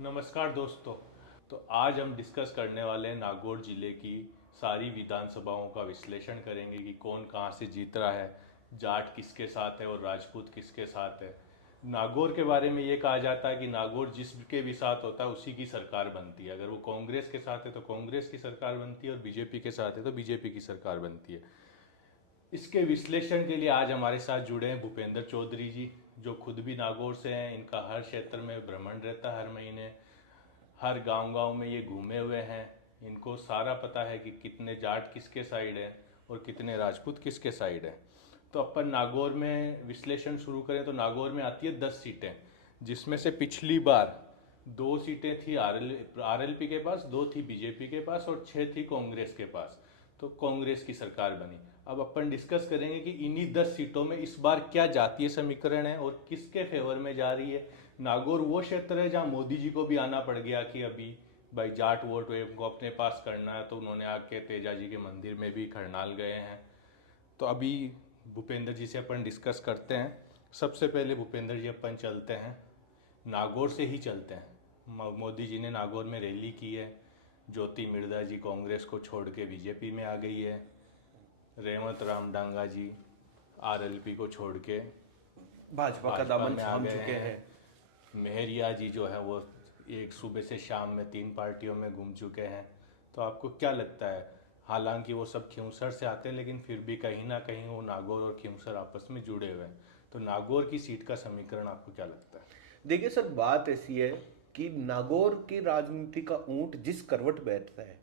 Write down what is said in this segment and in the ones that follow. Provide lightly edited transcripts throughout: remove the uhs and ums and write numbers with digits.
नमस्कार दोस्तों। तो आज हम डिस्कस करने वाले हैं नागौर जिले की सारी विधानसभाओं का विश्लेषण करेंगे कि कौन कहाँ से जीत रहा है, जाट किसके साथ है और राजपूत किसके साथ है। नागौर के बारे में ये कहा जाता है कि नागौर जिसके भी साथ होता है उसी की सरकार बनती है। अगर वो कांग्रेस के साथ है तो कांग्रेस की सरकार बनती है और बीजेपी के साथ है तो बीजेपी की सरकार बनती है। इसके विश्लेषण के लिए आज हमारे साथ जुड़े हैं भूपेंद्र चौधरी जी, जो खुद भी नागौर से हैं। इनका हर क्षेत्र में भ्रमण रहता है, हर महीने हर गांव-गांव में ये घूमे हुए हैं। इनको सारा पता है कि कितने जाट किसके साइड हैं और कितने राजपूत किसके साइड हैं। तो अपन नागौर में विश्लेषण शुरू करें तो नागौर में आती है 10 सीटें, जिसमें से पिछली बार 2 सीटें थी आरएलपी के पास, 2 थी बीजेपी के पास और 6 थी कांग्रेस के पास। तो कांग्रेस की सरकार बनी। अब अपन डिस्कस करेंगे कि इन्हीं 10 सीटों में इस बार क्या जातीय समीकरण है और किसके फेवर में जा रही है। नागौर वो क्षेत्र है जहां मोदी जी को भी आना पड़ गया कि अभी भाई जाट वोट को अपने पास करना है, तो उन्होंने आके तेजा जी के मंदिर में भी खरनाल गए हैं। तो अभी भूपेंद्र जी से अपन डिस्कस करते हैं। सबसे पहले भूपेंद्र जी अपन चलते हैं, नागौर से ही चलते हैं। मोदी जी ने नागौर में रैली की है। ज्योति मिर्धा जी कांग्रेस को छोड़ के बीजेपी में आ गई है। रेवंत राम डांगा जी आरएलपी को छोड़ के भाजपा का भाजपा दामन में आ थाम गए चुके हैं। हैं। मेहरिया जी जो है वो एक सुबह से शाम में 3 पार्टियों में घूम चुके हैं। तो आपको क्या लगता है, हालांकि वो सब खिंवसर से आते हैं लेकिन फिर भी कहीं ना कहीं वो नागौर और खिंवसर आपस में जुड़े हुए हैं। तो नागौर की सीट का समीकरण आपको क्या लगता है? देखिए सर, बात ऐसी है कि नागौर की राजनीति का ऊंट जिस करवट बैठता है,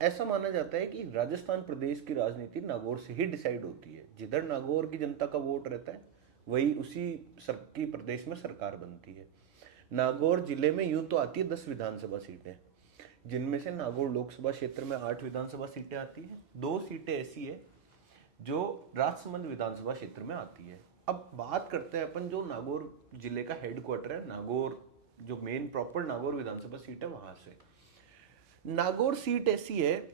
ऐसा माना जाता है कि राजस्थान प्रदेश की राजनीति नागौर से ही डिसाइड होती है। जिधर नागौर की जनता का वोट रहता है वही उसी सर की प्रदेश में सरकार बनती है। नागौर जिले में यूं तो आती है 10 विधानसभा सीटें, जिनमें से नागौर लोकसभा क्षेत्र में 8 विधानसभा सीटें आती हैं। 2 सीटें ऐसी है जो राजसमंद विधानसभा क्षेत्र में आती है। अब बात करते हैं अपन जो नागौर जिले का हेडक्वार्टर है, नागौर जो मेन प्रॉपर नागौर विधानसभा सीट है वहां से। नागौर सीट ऐसी है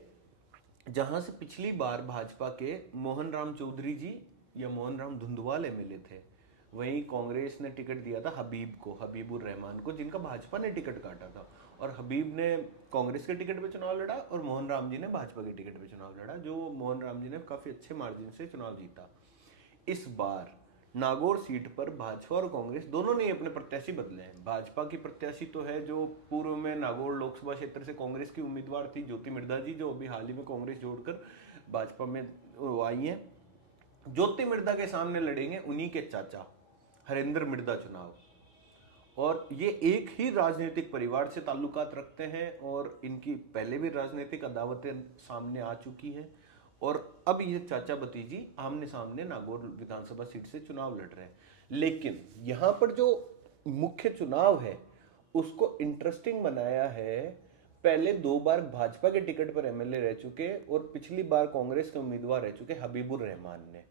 जहां से पिछली बार भाजपा के मोहन राम चौधरी जी या मोहन राम धुंधवाल एमएलए थे। वहीं कांग्रेस ने टिकट दिया था हबीब को, हबीबुर रहमान को, जिनका भाजपा ने टिकट काटा था। और हबीब ने कांग्रेस के टिकट पे चुनाव लड़ा और मोहन राम जी ने भाजपा के टिकट पे चुनाव लड़ा, जो मोहन राम जी ने काफी अच्छे मार्जिन से चुनाव जीता। इस बार नागौर सीट पर भाजपा और कांग्रेस दोनों ने अपने प्रत्याशी बदले हैं। भाजपा की प्रत्याशी तो है जो पूर्व में नागौर लोकसभा क्षेत्र से कांग्रेस की उम्मीदवार थी, ज्योति मिर्धा जी, जो अभी हाल ही में कांग्रेस जोड़कर भाजपा में आई हैं। ज्योति मिर्धा के सामने लड़ेंगे उन्हीं के चाचा हरेंद्र मिर्धा चुनाव। और ये एक ही राजनीतिक परिवार से ताल्लुकात रखते हैं और इनकी पहले भी राजनीतिक अदावतें सामने आ चुकी हैं। और अब ये चाचा भतीजी आमने सामने नागौर विधानसभा सीट से चुनाव लड़ रहे हैं। लेकिन यहाँ पर जो मुख्य चुनाव है उसको इंटरेस्टिंग बनाया है, पहले 2 बार भाजपा के टिकट पर एमएलए रह चुके और पिछली बार कांग्रेस के उम्मीदवार रह चुके हबीबुर रहमान ने।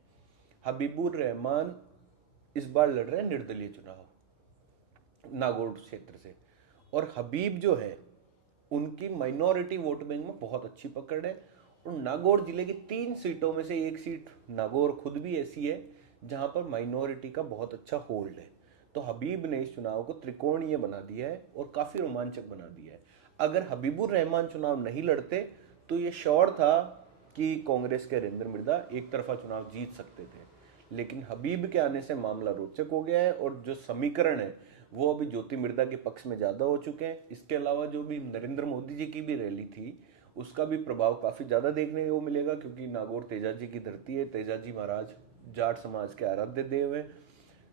हबीबुर रहमान इस बार लड़ रहे हैं निर्दलीय चुनाव नागौर क्षेत्र से। और हबीब जो है उनकी माइनॉरिटी वोट बैंक में बहुत अच्छी पकड़ है। और नागौर जिले की 3 सीटों में से एक सीट नागौर खुद भी ऐसी है जहां पर माइनॉरिटी का बहुत अच्छा होल्ड है। तो हबीब ने इस चुनाव को त्रिकोणीय बना दिया है और काफी रोमांचक बना दिया है। अगर हबीबुर रहमान चुनाव नहीं लड़ते तो ये श्योर था कि कांग्रेस के हरेंद्र मिर्धा एक तरफा चुनाव जीत सकते थे। लेकिन हबीब के आने से मामला रोचक हो गया है और जो समीकरण है वो अभी ज्योति मिर्धा के पक्ष में ज्यादा हो चुके हैं। इसके अलावा जो भी नरेंद्र मोदी जी की भी रैली थी उसका भी प्रभाव काफी ज्यादा देखने को मिलेगा, क्योंकि नागौर तेजाजी की धरती है। तेजाजी महाराज जाट समाज के आराध्य देव है।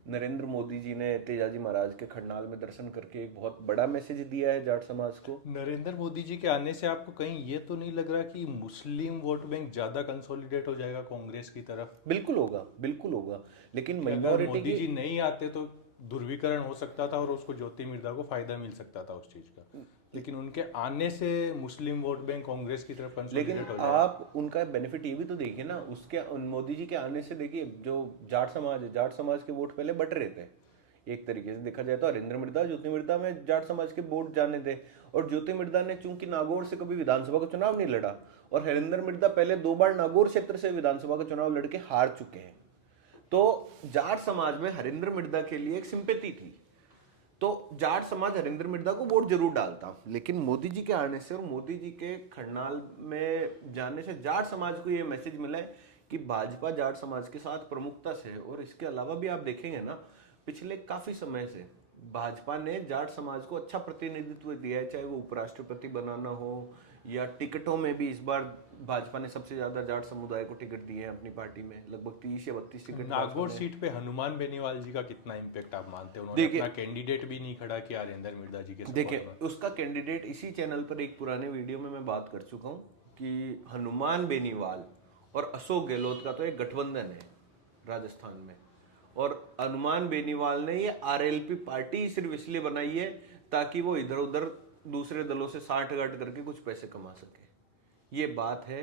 नरेंद्र मोदी जी ने तेजाजी महाराज के खरनाल में दर्शन करके एक बहुत बड़ा मैसेज दिया है जाट समाज को। नरेंद्र मोदी जी के आने से आपको कहीं ये तो नहीं लग रहा कि मुस्लिम वोट बैंक ज़्यादा कंसोलिडेट हो जाएगा कांग्रेस की तरफ? बिल्कुल होगा, बिल्कुल होगा, लेकिन कि अगर माइनॉरिटी मोदी की। जी नहीं आते तो ध्रुवीकरण हो सकता था और उसको ज्योति मिर्धा को फायदा मिल सकता था उस चीज का। लेकिन उनके आने से मुस्लिम वोट बैंक कांग्रेस की तरफ लेकिन कंसोलिडेट हो जाएगा। आप उनका बेनिफिट ये भी तो देखिए ना, उसके मोदी जी के आने से देखिए जो जाट समाज है, जाट समाज के वोट पहले बट रहे थे। एक तरीके से देखा जाए तो हरेंद्र मिर्धा ज्योति मिर्धा में जाट समाज के वोट जाने थे। और ज्योति मिर्धा ने चूंकि नागौर से कभी विधानसभा का चुनाव नहीं लड़ा और हरेंद्र मिर्धा पहले 2 बार नागौर क्षेत्र से विधानसभा का चुनाव लड़के हार चुके हैं, तो जाट समाज में हरेंद्र मिर्धा के लिए एक सिंपैथी थी। तो जाट समाज हरिंदर मिर्धा को वोट जरूर डालता, लेकिन मोदी जी के आने से और मोदी जी के खरनाल में जाने से जाट समाज को ये मैसेज मिला है कि भाजपा जाट समाज के साथ प्रमुखता से है। और इसके अलावा भी आप देखेंगे ना, पिछले काफी समय से भाजपा ने जाट समाज को अच्छा प्रतिनिधित्व दिया है, चाहे वो उपराष्ट्रपति बनाना हो या टिकटों में भी। इस बार भाजपा ने सबसे ज्यादा जाट समुदाय को टिकट दिए हैं अपनी पार्टी में, लगभग 30 या 32 टिकट नागौर सीट पे हनुमान बेनीवाल जी का कितना इम्पैक्ट आप मानते हैं? उन्होंने अपना कैंडिडेट भी नहीं खड़ा किया हरिंदर मिर्धा जी के सपोर्ट देखिए, में। उसका कैंडिडेट इसी चैनल पर एक पुराने वीडियो में मैं बात कर चुका हूँ कि हनुमान बेनीवाल और अशोक गहलोत का तो एक गठबंधन है राजस्थान में, और हनुमान बेनीवाल ने ये आरएलपी पार्टी सिर्फ इसलिए बनाई है ताकि वो इधर उधर दूसरे दलों से साठगांठ करके कुछ पैसे कमा सके, ये बात है।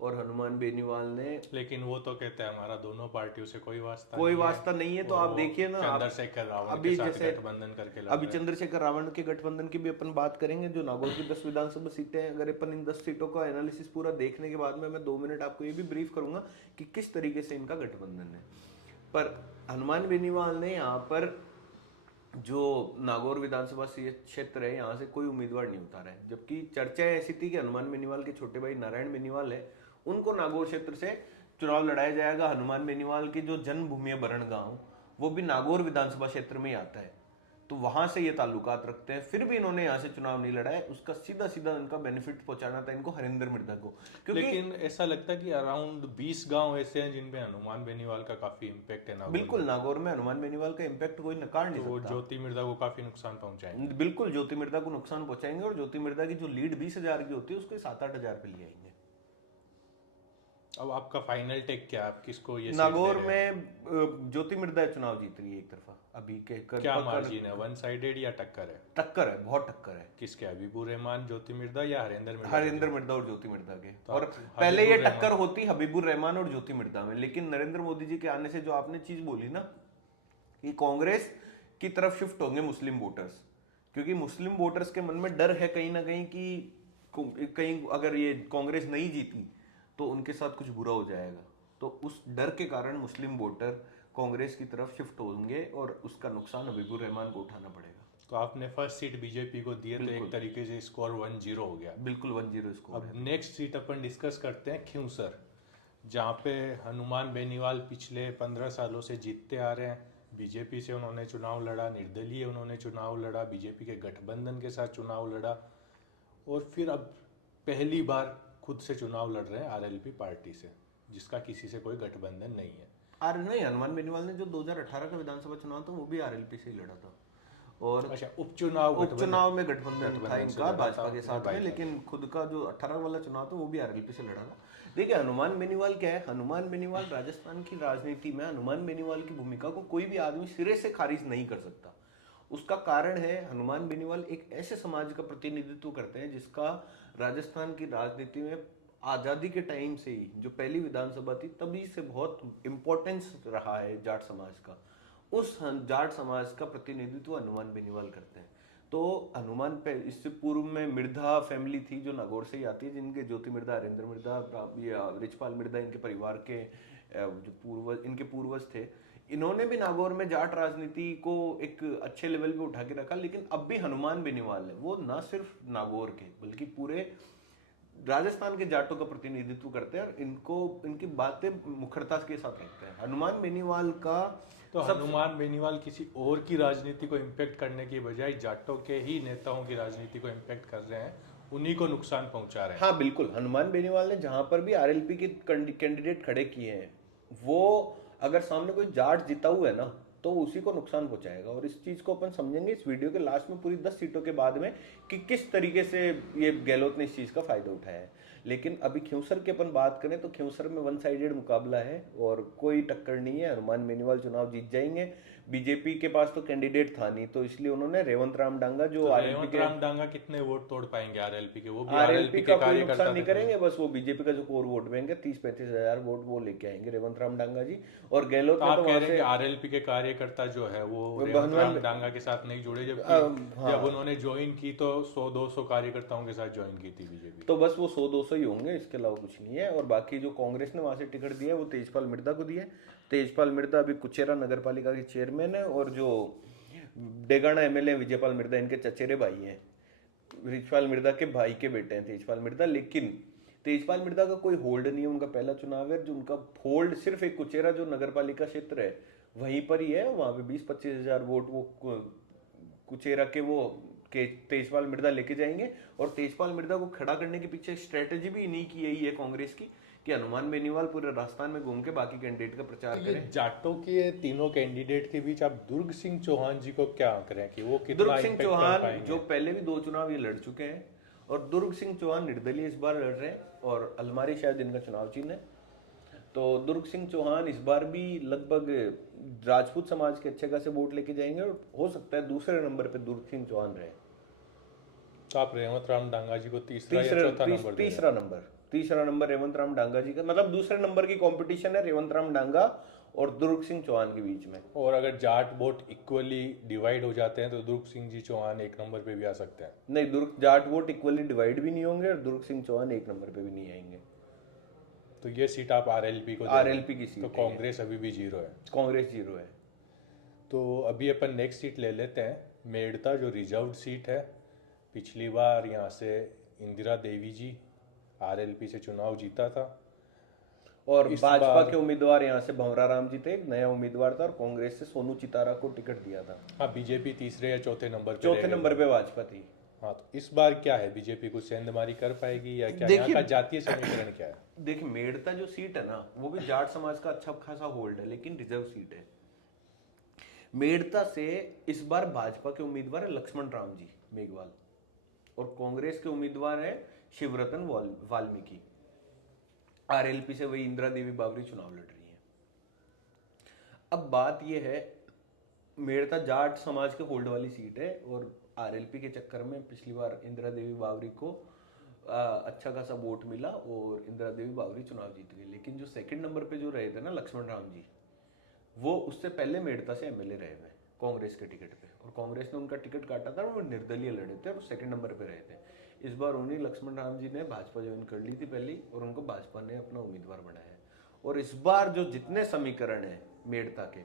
और हनुमान बेनीवाल ने, लेकिन वो तो कहते हैं हमारा दोनों पार्टियों से कोई वास्ता नहीं है। तो आप देखिए ना, चंद्रशेखर रावण अभी के साथ जैसे गठबंधन करके लड़ अभी रहे हैं। चंद्रशेखर रावण के गठबंधन की भी अपन बात करेंगे। जो नागौर की 10 विधानसभा सीटें हैं, अगर अपन इन 10 सीटों का एनालिसिस पूरा देखने के बाद में मैं 2 मिनट आपको ये भी ब्रीफ करूंगा कि किस तरीके से इनका गठबंधन है। पर हनुमान बेनीवाल ने यहाँ पर जो नागौर विधानसभा क्षेत्र है, यहाँ से कोई उम्मीदवार नहीं उतारा है, जबकि चर्चाएं ऐसी थी कि हनुमान बेनीवाल के छोटे भाई नारायण बेनीवाल है, उनको नागौर क्षेत्र से चुनाव लड़ाया जाएगा। हनुमान बेनीवाल की जो जन्मभूमि है बरण गांव, वो भी नागौर विधानसभा क्षेत्र में ही आता है, तो वहां से ये ताल्लुकात रखते हैं। फिर भी इन्होंने यहाँ से चुनाव नहीं लड़ा है। उसका सीधा सीधा इनका बेनिफिट पहुंचाना था इनको हरिंदर मिर्धा को, क्योंकि लेकिन ऐसा लगता है कि अराउंड 20 गांव ऐसे हैं जिनपे हनुमान बेनीवाल का काफी इम्पैक्ट है नागौर बिल्कुल नागौर में हनुमान बेनीवाल का इम्पैक्ट कोई नकार नहीं में। वो सकता। ज्योति मिर्धा को काफी नुकसान पहुंचाएंगे। बिल्कुल ज्योति मिर्धा को नुकसान पहुंचाएंगे, और ज्योति मिर्धा की जो लीड 20,000 की होती है उसको 7-8 हजार पे ले आएंगे। अब आपका फाइनल टेक क्या है? आप किसको ये सीट नागौर दे रहे हैं? में ज्योति मिर्धा चुनाव जीत रही है एक तरफा अभी के क्या मार्जिन है? वन साइडेड या टक्कर है? टक्कर है, बहुत टक्कर है। किसके? हबीबुर रहमान ज्योति मिर्धा या हरिंदर मिर्धा? हरिंदर मिर्धा और ज्योति मिर्धा के। तो और पहले ये टक्कर होती हबीबुर रहमान और ज्योति मिर्धा में, लेकिन नरेंद्र मोदी जी के आने से जो आपने चीज बोली ना कि कांग्रेस की तरफ शिफ्ट होंगे मुस्लिम वोटर्स, क्योंकि मुस्लिम वोटर्स के मन में डर है कहीं ना कहीं कि कहीं अगर ये कांग्रेस नहीं जीती तो उनके साथ कुछ बुरा हो जाएगा। तो उस डर के कारण मुस्लिम वोटर कांग्रेस की तरफ शिफ्ट होंगे और उसका नुकसान हबीबुर रहमान को उठाना पड़ेगा। तो आपने फर्स्ट सीट बीजेपी को दिए, तो एक तरीके से स्कोर 1-0 हो गया। बिल्कुल 1-0 स्कोर। अब नेक्स्ट सीट अपन डिस्कस करते हैं खिंवसर, जहाँ पे हनुमान बेनीवाल पिछले 15 सालों से जीतते आ रहे हैं। बीजेपी से उन्होंने चुनाव लड़ा, निर्दलीय उन्होंने चुनाव लड़ा, बीजेपी के गठबंधन के साथ चुनाव लड़ा, और फिर अब पहली बार खुद से चुनाव लड़ रहे हैं आरएलपी पार्टी से, जिसका किसी से कोई गठबंधन नहीं है। नहीं, हनुमान बेनीवाल ने जो 2018 का विधानसभा चुनाव था वो भी आरएलपी से ही लड़ा था। और अच्छा, उपचुनाव में गठबंधन था इनका भाजपा के साथ में, लेकिन खुद का जो 18 वाला चुनाव था वो भी आरएलपी से लड़ा था। देखिए, हनुमान बेनीवाल क्या है, हनुमान बेनीवाल राजस्थान की राजनीति में हनुमान बेनीवाल की भूमिका को कोई भी आदमी सिरे से खारिज नहीं कर सकता। उसका कारण है, हनुमान बेनीवाल एक ऐसे समाज का प्रतिनिधित्व करते हैं जिसका राजस्थान की राजनीति में आज़ादी के टाइम से ही, जो पहली विधानसभा थी तभी से बहुत इम्पोर्टेंस रहा है जाट समाज का। उस जाट समाज का प्रतिनिधित्व हनुमान बेनीवाल करते हैं। तो हनुमान पे इससे पूर्व में मिर्धा फैमिली थी जो नागौर से ही आती है, जिनके ज्योति मिर्धा, हरिंदर मिर्धा या रिचपाल मिर्धा इनके परिवार के जो इनके पूर्वज थे। इन्होंने भी नागौर में जाट राजनीति को एक अच्छे लेवल पे उठा के रखा। लेकिन अब भी हनुमान बेनीवाल है, वो ना सिर्फ नागौर के बल्कि पूरे राजस्थान के जाटों का प्रतिनिधित्व करते हैं, और इनकी बातें मुखरता के साथ रखते हैं। हनुमान बेनीवाल का तो हनुमान बेनीवाल किसी और की राजनीति को इम्पैक्ट करने की बजाय जाटों के ही नेताओं की राजनीति को इम्पैक्ट कर रहे हैं, उन्हीं को नुकसान पहुंचा रहे हैं। हाँ बिल्कुल, हनुमान बेनीवाल ने जहां पर भी आरएलपी के कैंडिडेट खड़े किए हैं, वो अगर सामने कोई जाट जीता हुआ है ना तो उसी को नुकसान पहुंचाएगा। और इस चीज को अपन समझेंगे इस वीडियो के लास्ट में पूरी 10 सीटों के बाद में कि किस तरीके से ये गहलोत ने इस चीज का फायदा उठाया है। लेकिन अभी खिंवसर की अपन बात करें तो खिंवसर में 1 साइडेड मुकाबला है और कोई टक्कर नहीं है। हनुमान बेनीवाल चुनाव जीत जाएंगे। बीजेपी के पास तो कैंडिडेट था नहीं, तो इसलिए उन्होंने रेवंत राम डांगा जो तो रेवंत राम डांगा कितने वोट तोड़ पाएंगे आरएलपी के? वो भी आरएलपी का कोई नुकसान नहीं करेंगे, बस वो बीजेपी का जो कोर वोट देंगे 30-35 हजार वोट वो लेके आएंगे रेवंत राम डांगा जी। और गहलोत आप कह रहे हैं कि आरएलपी के कार्यकर्ता जो है वो रेवंत राम डांगा के साथ नहीं जुड़े, जबकि जब उन्होंने ज्वाइन की तो 100-200 कार्यकर्ताओं के साथ ज्वाइन की थी बीजेपी। तो बस वो 100-200 ही होंगे, इसके अलावा कुछ नहीं है। और बाकी जो कांग्रेस ने वहां से टिकट दिया है वो तेजपाल मिर्धा को दिया है। तेजपाल मिर्धा अभी कुचेरा नगर पालिका के चेयरमैन है, और जो डेगाना एमएलए विजयपाल मिर्दा, इनके चचेरे भाई हैं। रिचपाल मिर्दा के भाई के बेटे हैं तेजपाल मिर्दा, लेकिन तेजपाल मिर्दा का कोई होल्ड नहीं है, उनका पहला चुनाव है। जो उनका होल्ड सिर्फ एक कुचेरा जो नगर पालिका क्षेत्र है वहीं पर ही है, वहां पे 20-25 हजार वोट वो कुचेरा के वो के तेजपाल मिर्दा लेके जाएंगे। और तेजपाल मिर्दा को खड़ा करने के पीछे स्ट्रेटेजी भी इन्हीं की यही है कांग्रेस की, कि हनुमान बेनीवाल पूरे राजस्थान में घूम के बाकी कैंडिडेट का प्रचार ये करें। जाटों के तीनों कैंडिडेट के बीच आप दुर्ग सिंह चौहान जी को क्या आंक रहे हैं कि वो कितना दुर्ग सिंह impact कर चौहान पाएंगे? जो पहले भी 2 चुनाव ये लड़ चुके हैं, और दुर्ग सिंह चौहान निर्दलीय इस बार लड़ रहे हैं, और अलमारी शायद इनका चुनाव चिन्ह है। तो दुर्ग सिंह चौहान इस बार भी लगभग राजपूत समाज के अच्छे खासे वोट लेके जाएंगे, और हो सकता है दूसरे नंबर पे दुर्ग सिंह चौहान रहे। तो आप रेवंत राम डांगा जी को तीसरा या चौथा नंबर दे रहे हैं? तीसरा नंबर रेवंत राम डांगा जी का, मतलब दूसरे नंबर की कंपटीशन है रेवंत राम डांगा और दुर्ग सिंह चौहान के बीच में। और अगर जाट वोट इक्वली डिवाइड हो जाते हैं तो दुर्ग सिंह जी चौहान एक नंबर पे भी आ सकते हैं। नहीं, दुर्ग जाट वोट इक्वली डिवाइड भी नहीं होंगे, और दुर्ग सिंह चौहान एक नंबर पे भी नहीं आएंगे। तो ये सीट आप आरएलपी को दे रहे हैं। आरएलपी की सीट तो है ये। कांग्रेस अभी भी 0 है। कांग्रेस 0 है। तो अभी अपन नेक्स्ट सीट ले लेते हैं, मेड़ता जो रिजर्व्ड सीट है। पिछली बार यहाँ से इंदिरा देवी जी आरएलपी से चुनाव जीता था, और इस भाजपा बार- के उम्मीदवार यहाँ से भंवरा राम जी थे, एक नया उम्मीदवार था, और कांग्रेस से सोनू चितारा को टिकट दिया था। हाँ, बीजेपी तीसरे या चौथे नंबर पे चौथे रहेगा। नंबर पे भाजपा थी। हाँ, तो इस बार क्या है, बीजेपी कुछ सेंधमारी कर पाएगी या क्या? यहाँ देखिए- का जातीय समीकरण क्या है? देखिए, मेड़ता जो सीट है ना, वो भी जाट समाज का अच्छा खासा होल्ड है, लेकिन रिजर्व सीट है। मेड़ता से इस बार भाजपा के उम्मीदवार है लक्ष्मण राम जी मेघवाल, और कांग्रेस के उम्मीदवार है शिवरतन वाल्मीकि। आरएलपी से वही इंदिरा देवी बावरी चुनाव लड़ रही है। अब बात यह है, मेड़ता जाट समाज के होल्ड वाली सीट है, और आरएलपी के चक्कर में पिछली बार इंदिरा देवी बावरी को अच्छा खासा वोट मिला, और इंदिरा देवी बावरी चुनाव जीत गई। लेकिन जो सेकंड नंबर पे जो रहे थे ना लक्ष्मण राम जी, वो उससे पहले मेड़ता से एमएलए रहे हुए कांग्रेस के टिकट पे, और कांग्रेस ने उनका टिकट काटा था, वो निर्दलीय लड़े थे और सेकंड नंबर पे रहे थे। इस बार उन्हीं लक्ष्मण राम जी ने भाजपा ज्वाइन कर ली थी पहले, और उनको भाजपा ने अपना उम्मीदवार बनाया। और इस बार जो जितने समीकरण है मेड़ता के,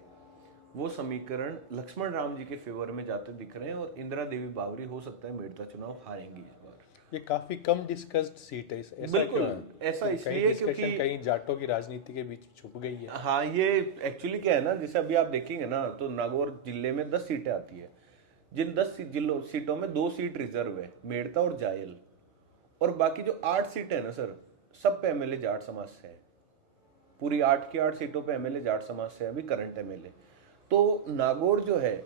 वो समीकरण लक्ष्मण राम जी के फेवर में जाते दिख रहे हैं, और इंदिरा देवी बावरी हो सकता है मेड़ता चुनाव हारेंगी इस बार। ये काफी कम डिस्कस्ड सीट है, ऐसा बिल्कुल, क्यों है? ऐसा कहीं इसलिए discussion क्योंकि कहीं जाटों की राजनीति के बीच छुप गई है। हाँ, ये एक्चुअली क्या है ना, जैसे अभी आप देखेंगे ना, तो नागौर जिले में 10 सीटें आती है, जिन 10 जिलों सीटों में 2 सीट रिजर्व है, मेड़ता और जायल, और बाकी जो 8 सीटें हैं ना सर, सब पे एमएलए जाट समाज से है। पूरी 8 की 8 सीटों पे एमएलए जाट समाज से है अभी करंट एमएलए। तो नागौर जो है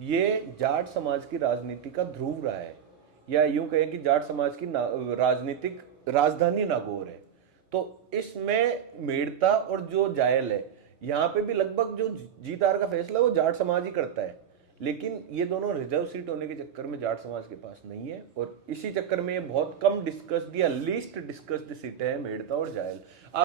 ये जाट समाज की राजनीति का ध्रुव रहा है, या यूं कहें कि जाट समाज की राजनीतिक राजधानी नागौर है। तो इसमें मेड़ता और जो जायल है, यहाँ पे भी लगभग जो जीत हार का फैसला वो जाट समाज ही करता है, लेकिन ये दोनों रिजर्व सीट होने के चक्कर में जाट समाज के पास नहीं है, और इसी चक्कर में ये बहुत कम डिस्कस्ड या लीस्ट डिस्कस्ड सीटें हैं मेड़ता और जायल।